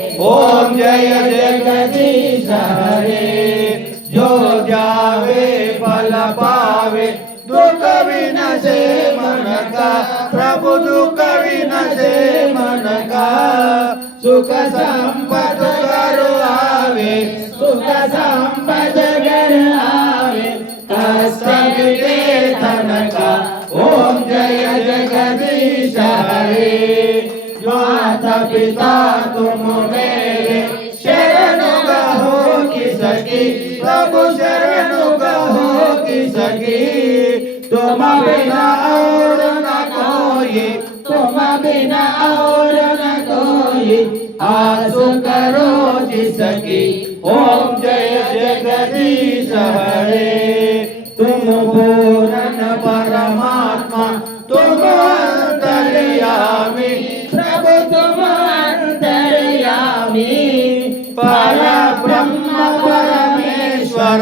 ओम जय जगदीश हरे। जो जावे फल पावे, दुख विनशे मन का। प्रभु दुख विनशे मन का। सुख संपद घर आवे, सुख संपद घर आवे। कष्ट मिटे धन का। ओम जय जगदीश हरे। माता पिता तुम मेरे, शरण गहो की सखी। प्रभु शरण गहो की सखी। तुम बिना और न कोई, तुम बिना और न कोई। आसु करो जी सखी। ओम जय जगदीश हरे। तुम पूर्ण परमात्मा, तुम अंतर्यामी। प्रभु तुम अंतर्यामी। पर ब्रह्म परमेश्वर।